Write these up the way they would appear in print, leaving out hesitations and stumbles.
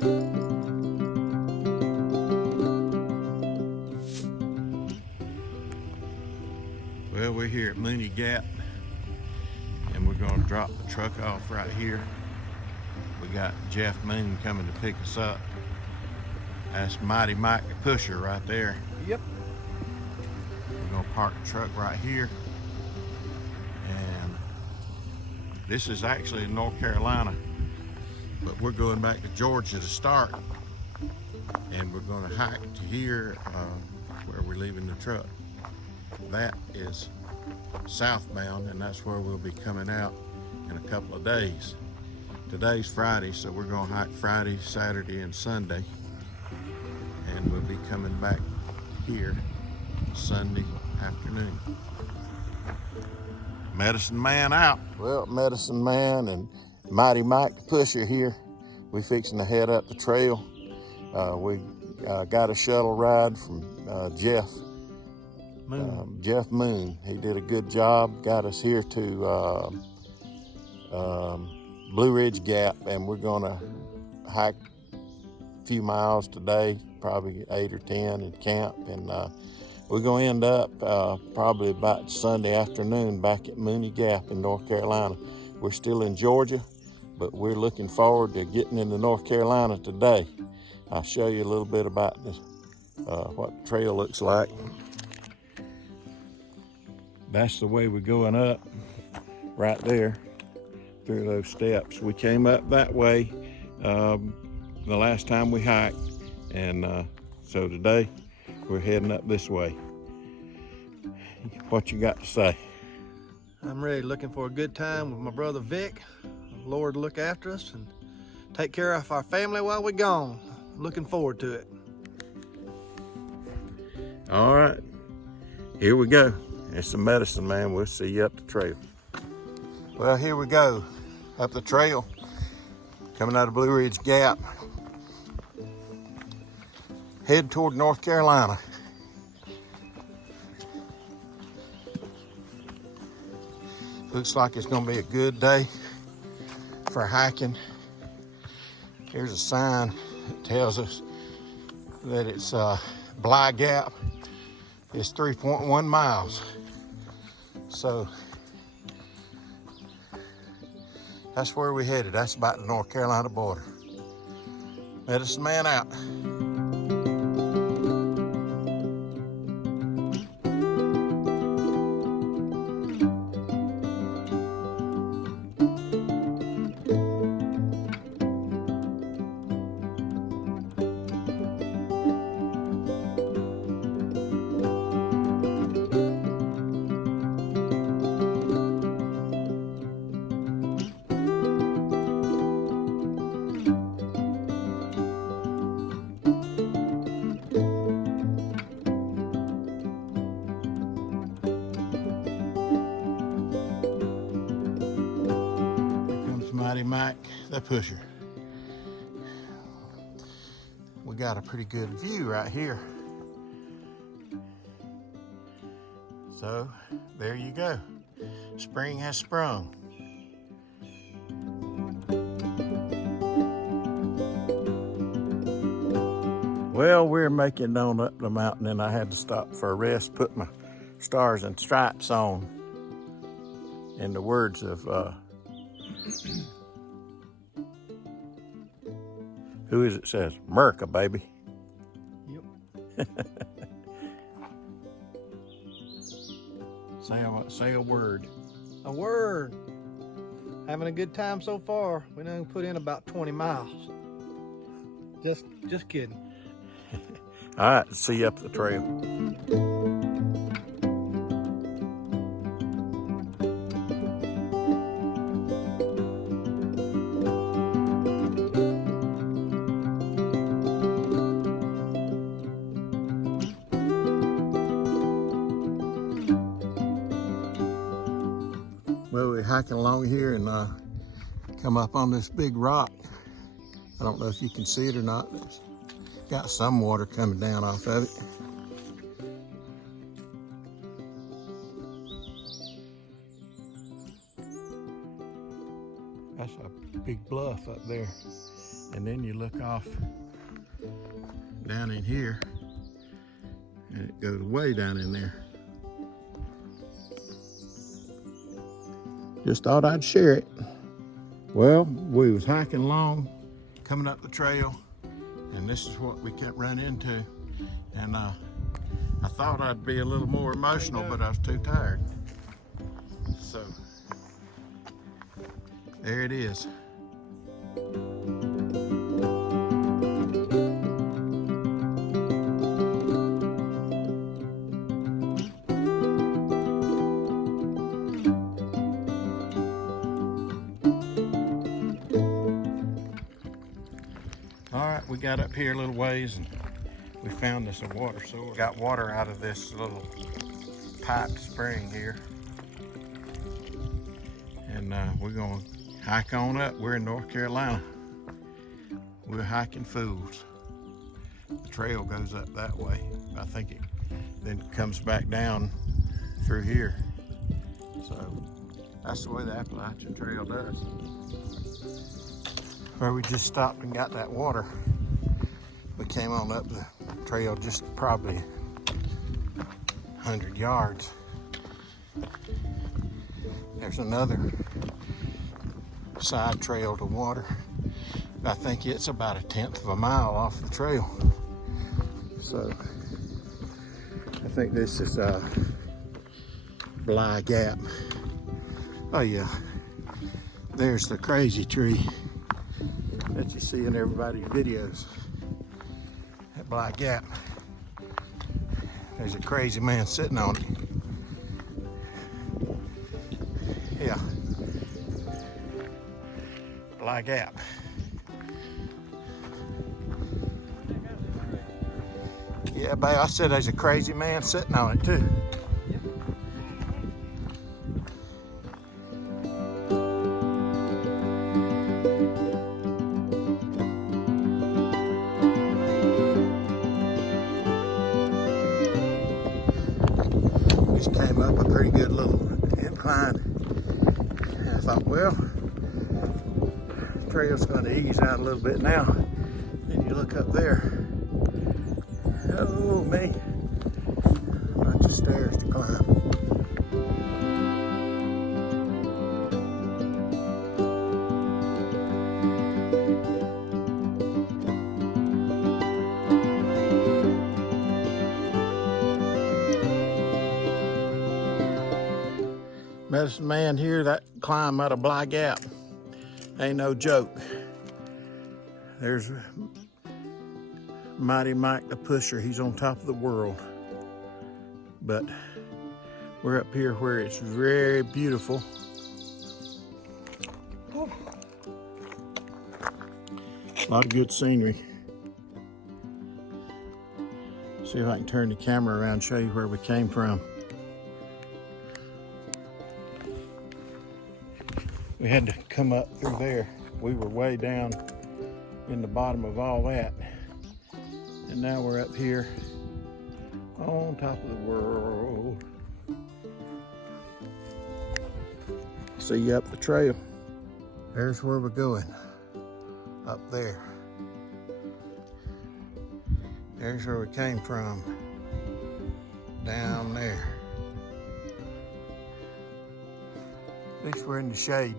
Well, we're here at Mooney Gap, and we're going to drop the truck off right here. We got Jeff Mooney coming to pick us up. That's Mighty Mike the pusher right there. Yep. We're going to park the truck right here. And this is actually in North Carolina, but we're going back to Georgia to start. And we're going to hike to here where we're leaving the truck. That is southbound, and that's where we'll be coming out in a couple of days. Today's Friday, so we're going to hike Friday, Saturday, and Sunday. And we'll be coming back here Sunday afternoon. Medicine Man out. Well, Medicine Man and Mighty Mike the pusher here. We fixing to head up the trail. We got a shuttle ride from Jeff Moon. He did a good job, got us here to Blue Ridge Gap, and we're gonna hike a few miles today, probably 8 or 10, and camp, and we're gonna end up probably about Sunday afternoon back at Mooney Gap in North Carolina. We're still in Georgia, but we're looking forward to getting into North Carolina today. I'll show you a little bit about this, what the trail looks like. That's the way we're going up, right there, through those steps. We came up that way the last time we hiked, and so today we're heading up this way. What you got to say? I'm ready, looking for a good time with my brother Vic. Lord look after us and take care of our family while we're gone. Looking forward to it. All right, here we go. It's the Medicine Man. We'll see you up the trail. Well, here we go, up the trail, coming out of Blue Ridge Gap, head toward North Carolina. Looks like it's gonna be a good day for hiking. Here's a sign that tells us that it's Bly Gap. It's 3.1 miles. So that's where we headed. That's about the North Carolina border. Medicine Man out. Mighty Mike the pusher. We got a pretty good view right here. So there you go. Spring has sprung. Well, we're making on up the mountain, and I had to stop for a rest, put my stars and stripes on. In the words of who is it says? America, baby. Yep. Say a word. A word. Having a good time so far. We done put in about 20 miles. Just kidding. All right, see you up the trail. Well, we're hiking along here and come up on this big rock. I don't know if you can see it or not. It's got some water coming down off of it. That's a big bluff up there. And then you look off down in here, and it goes way down in there. Just thought I'd share it. Well, we was hiking along, coming up the trail, and this is what we kept running into. And I thought I'd be a little more emotional, but I was too tired. So, there it is. All right, we got up here a little ways and we found us a water source. Got water out of this little piped spring here. And we're gonna hike on up. We're in North Carolina. We're hiking fools. The trail goes up that way. I think it then comes back down through here. So that's the way the Appalachian Trail does. Where we just stopped and got that water, we came on up the trail just probably 100 yards. There's another side trail to water. I think it's about 1/10 of a mile off the trail. So I think this is Bly Gap. Oh yeah, there's the crazy tree that you see in everybody's videos at Bly Gap. There's a crazy man sitting on it. Yeah, Bly Gap. Yeah, babe, I said there's a crazy man sitting on it too. Just came up a pretty good little incline. And I thought, well, the trail's going to ease out a little bit now. Then you look up there. Oh, me. A bunch of stairs to climb. Medicine man here, that climb out of Bly Gap ain't no joke. There's Mighty Mike the Pusher. He's on top of the world. But we're up here where it's very beautiful. A lot of good scenery. See if I can turn the camera around and show you where we came from. We had to come up through there. We were way down in the bottom of all that. And now we're up here on top of the world. See you up the trail. There's where we're going, up there. There's where we came from, down there. At least we're in the shade.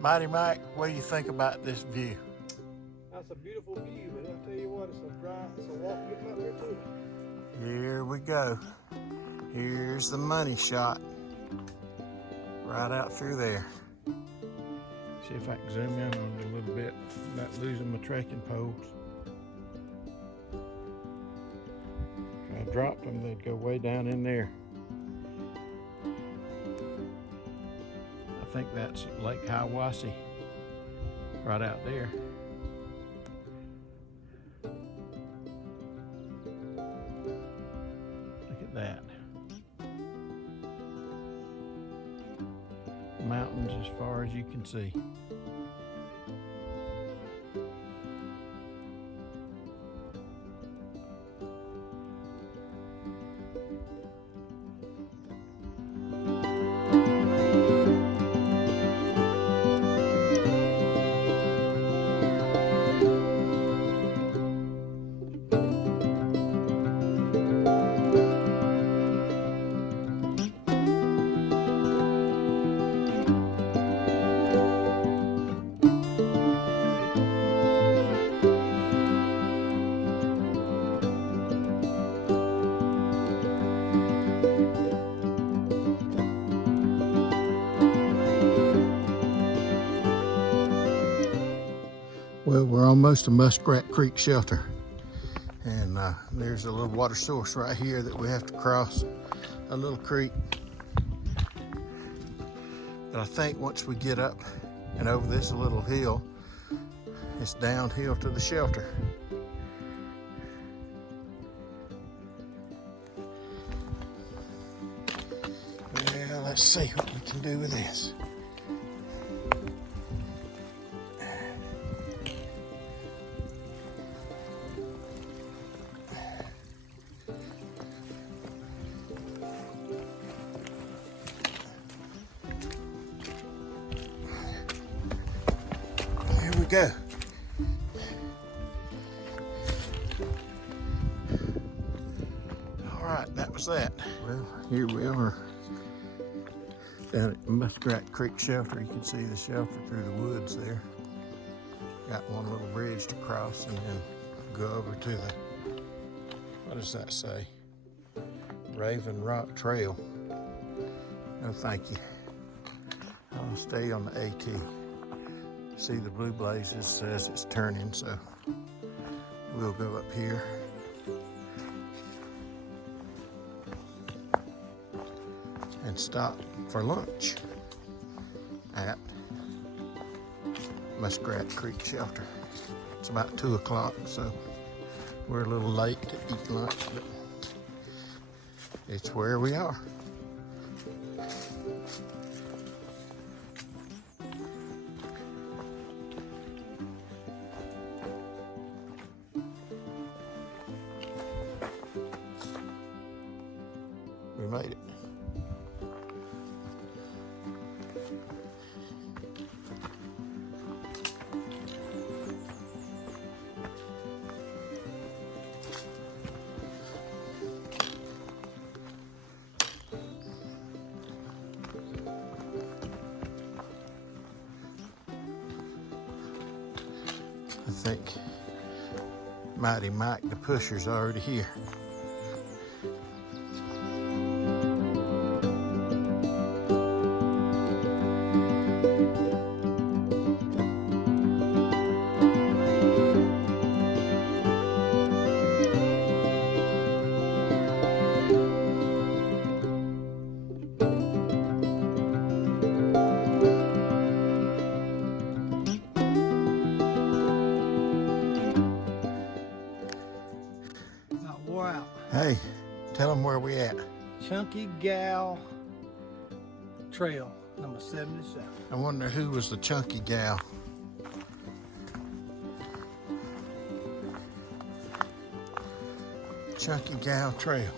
Mighty Mike, what do you think about this view? That's a beautiful view. Here we go. Here's the money shot. Right out through there. See if I can zoom in on it a little bit without losing my trekking poles. If I dropped them, they'd go way down in there. I think that's Lake Hiawassee right out there. Look at that. Mountains as far as you can see. Well, we're almost to Muskrat Creek Shelter, and there's a little water source right here that we have to cross, a little creek. But I think once we get up and over this little hill, it's downhill to the shelter. Well, let's see what we can do with this. Go. All right, that was that. Well, here we are down at Muskrat Creek Shelter. You can see the shelter through the woods there. Got one little bridge to cross and then go over to the, what does that say? Raven Rock Trail. No, thank you. I'll stay on the AT. See the blue blazes says it's turning, so we'll go up here. And stop for lunch at Muskrat Creek Shelter. It's about 2 o'clock, so we're a little late to eat lunch, but it's where we are. We made it. I think Mighty Mike the Pusher's already here. Hey, tell them where we at. Chunky Gal Trail, number 77. I wonder who was the chunky gal. Chunky Gal Trail.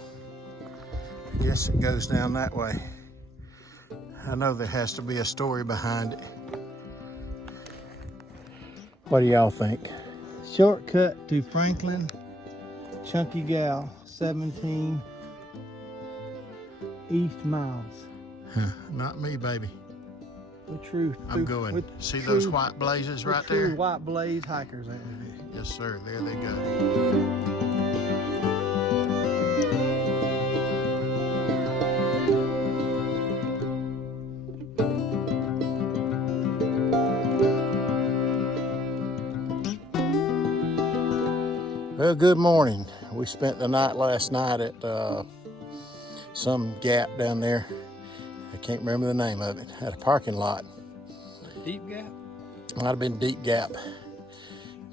I guess it goes down that way. I know there has to be a story behind it. What do y'all think? Shortcut to Franklin, Chunky Gal, 17 East Miles. Not me, baby. We're true. I'm going. See those white blazes right there? True white blaze hikers, ain't we? Yes, sir. There they go. Well, good morning. We spent the night last night at some gap down there. I can't remember the name of it. At a parking lot. Deep Gap? Might have been Deep Gap.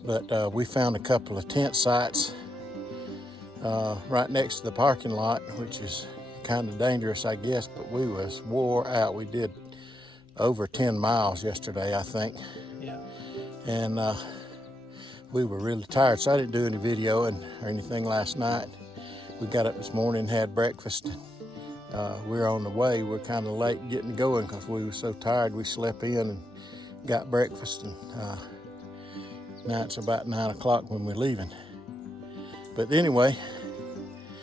But we found a couple of tent sites right next to the parking lot, which is kind of dangerous, I guess, but we was wore out. We did over 10 miles yesterday, I think. Yeah. And we were really tired, so I didn't do any video or anything last night. We got up this morning, had breakfast. We're on the way. We're kind of late getting going because we were so tired. We slept in and got breakfast, and now it's about 9 o'clock when we're leaving. But anyway,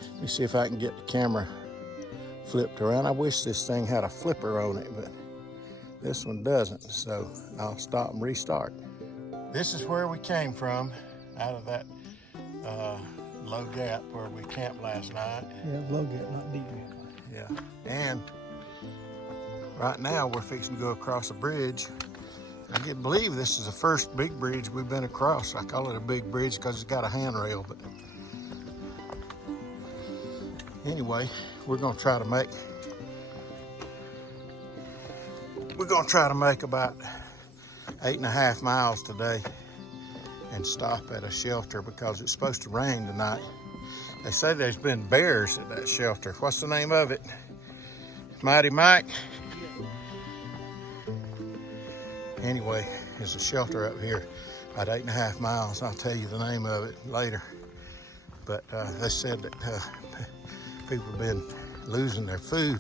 let me see if I can get the camera flipped around. I wish this thing had a flipper on it, but this one doesn't, so I'll stop and restart. This is where we came from, out of that low gap where we camped last night. yeah, low gap, not deep gap. Yeah, and right now we're fixing to go across a bridge. I can't believe this is the first big bridge we've been across. I call it a big bridge because it's got a handrail, but anyway, we're gonna try to make about 8.5 miles today and stop at a shelter because it's supposed to rain tonight. They say there's been bears at that shelter. What's the name of it? Mighty Mike? Anyway, there's a shelter up here about 8.5 miles. I'll tell you the name of it later. But they said that people have been losing their food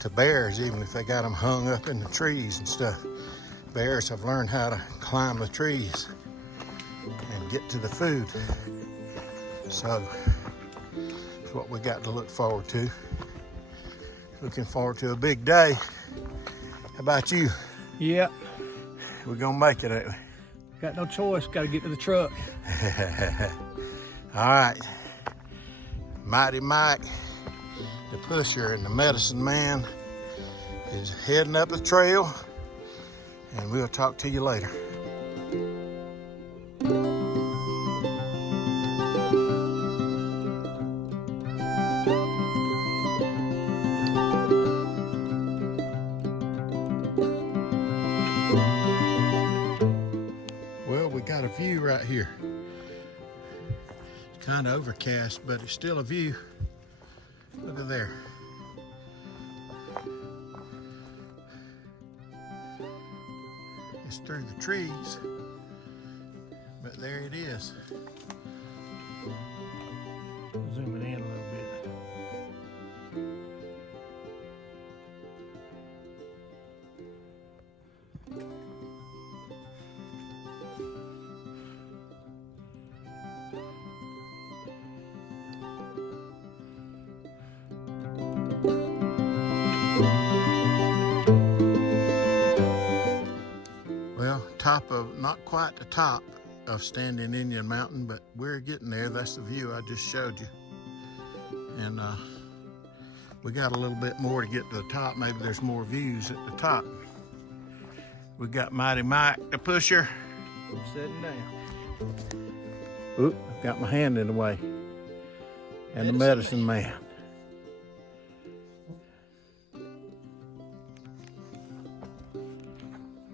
to bears, even if they got them hung up in the trees and stuff. Bears have learned how to climb the trees and get to the food. So it's what we got to look forward to. Looking forward to a big day. How about you? Yeah. We're gonna make it, ain't we? Got no choice, gotta get to the truck. All right. Mighty Mike, the pusher and the medicine man, is heading up the trail, and we'll talk to you later. Well, we got a view right here. It's kind of overcast, but it's still a view. Look at there. It's through the trees, but there it is. Zoom it in a little bit. Well, top of, not quite the top of Standing Indian Mountain, but we're getting there. That's the view I just showed you. And we got a little bit more to get to the top. Maybe there's more views at the top. We got Mighty Mike, the pusher. I'm sitting down. Oop, I've got my hand in the way. And the medicine man.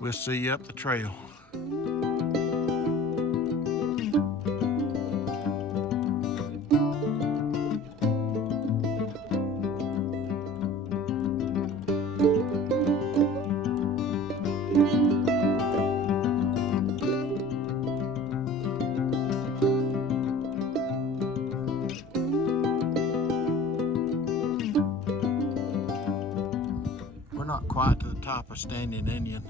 We'll see you up the trail. We're not quite to the top of Standing Indian.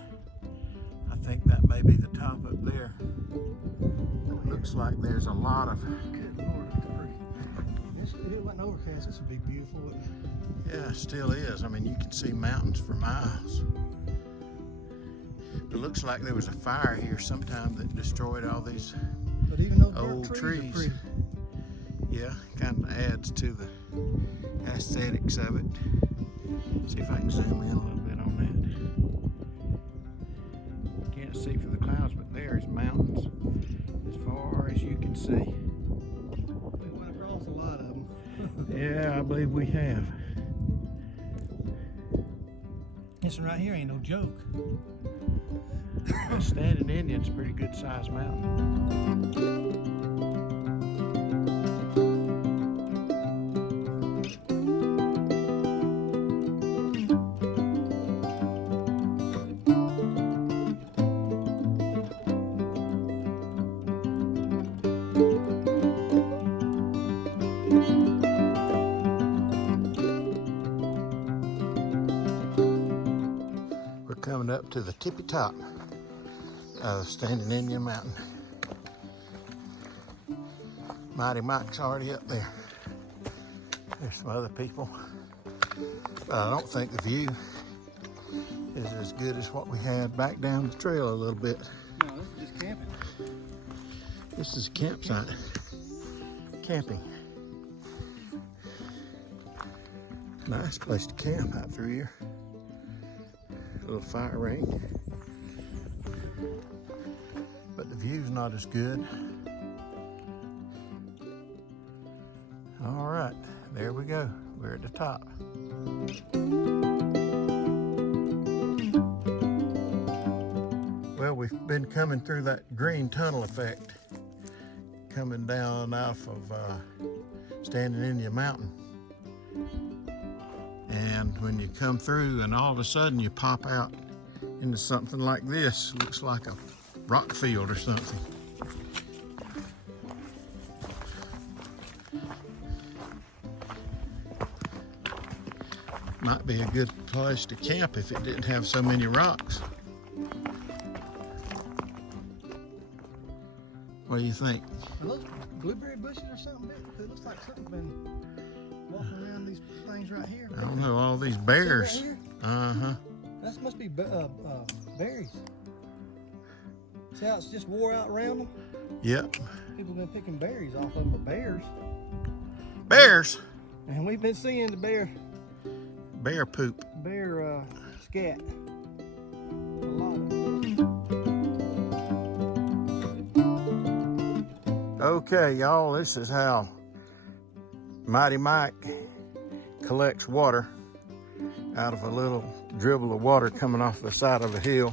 I think that may be the top up there. It looks like there's a lot of... Good Lord, it's pretty. It wasn't overcast, it's a big, beautiful. Yeah, it still is. I mean, you can see mountains for miles. It looks like there was a fire here sometime that destroyed all these But even those old trees. trees. Yeah, kind of adds to the aesthetics of it. See if I can zoom in a little bit on that. Can't see for the clouds, but there's mountains as far as you can see. Yeah, I believe we have. This one right here ain't no joke. That Standing Indian's a pretty good sized mountain. We're coming up to the tippy top of Standing Indian Mountain. Mighty Mike's already up there. There's some other people. But I don't think the view is as good as what we had back down the trail a little bit. No, this is just camping. This is a campsite. Camping. Nice place to camp out through here. A little fire ring. But the view's not as good. All right, there we go. We're at the top. Well, we've been coming through that green tunnel effect, coming down off of Standing Indian Mountain. And when you come through and all of a sudden you pop out into something like this, looks like a rock field or something. Might be a good place to camp if it didn't have so many rocks. What do you think? Are those blueberry bushes or something? It looks like something's been walking around these things right here. I don't know, all these bears. See right here? Uh-huh. That must be berries. See how it's just wore out around them? Yep. People have been picking berries off of them, but bears. Bears? And we've been seeing the bear Poop. scat. A lot of it. Okay, y'all, this is how Mighty Mike collects water out of a little dribble of water coming off the side of a hill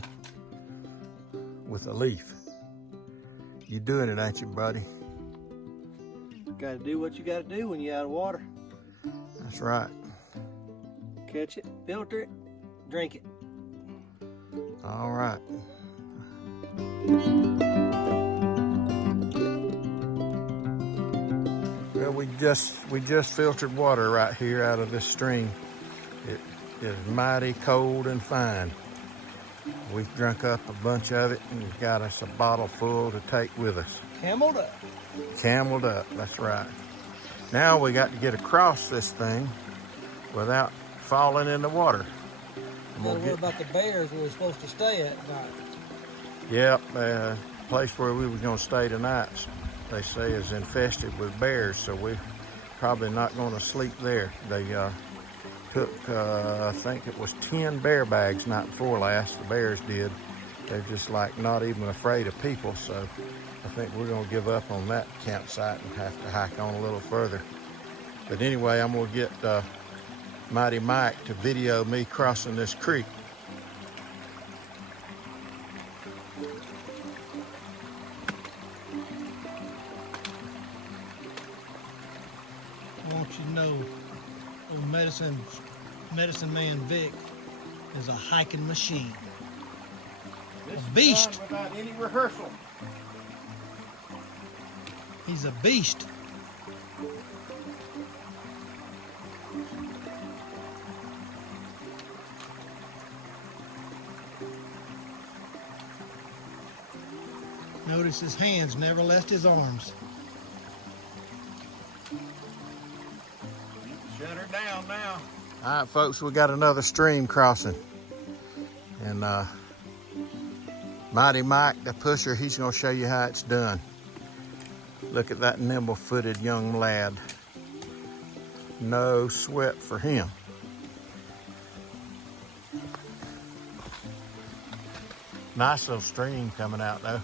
with a leaf. You doing it, ain't you, buddy? Gotta do what you gotta do when you're out of water. That's right. Catch it, filter it, drink it. All right. Well, we just filtered water right here out of this stream. It is mighty cold and fine. We've drunk up a bunch of it and we've got us a bottle full to take with us. Cameled up. Cameled up, that's right. Now we got to get across this thing without falling in the water. Gotta worry about the bears where we're supposed to stay at night. Yep, place where we were going to stay tonight, they say is infested with bears, so we're probably not going to sleep there. They took, I think it was 10 bear bags night before last, the bears did. They're just like not even afraid of people, so I think we're going to give up on that campsite and have to hike on a little further. But anyway, I'm going to get Mighty Mike to video me crossing this creek. I want you to know, old medicine man Vic is a hiking machine. This A beast. is done without any rehearsal. He's a beast. Notice his hands never left his arms. Shut her down now. All right, folks, we got another stream crossing. And Mighty Mike, the pusher, he's gonna show you how it's done. Look at that nimble-footed young lad. No sweat for him. Nice little stream coming out though.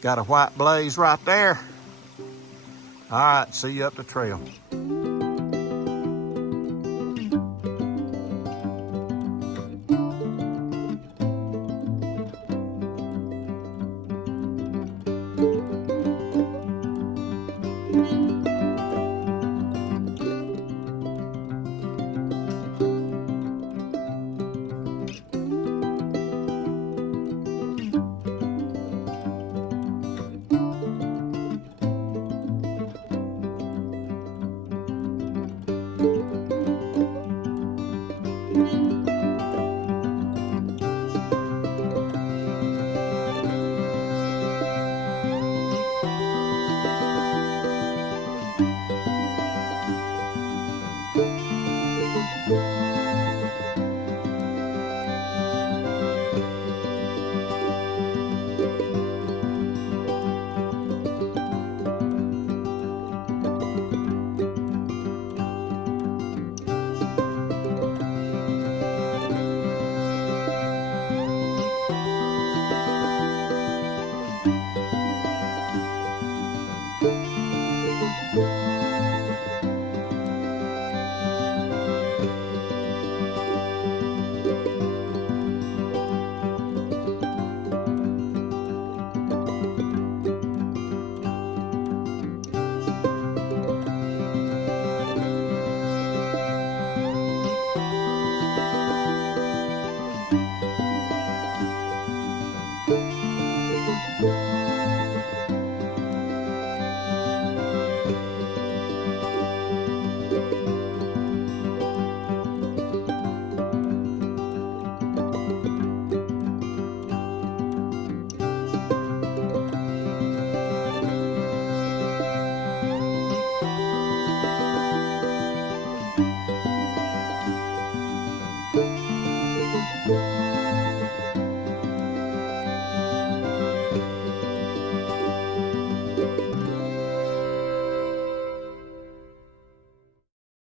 Got a white blaze right there. All right, see you up the trail.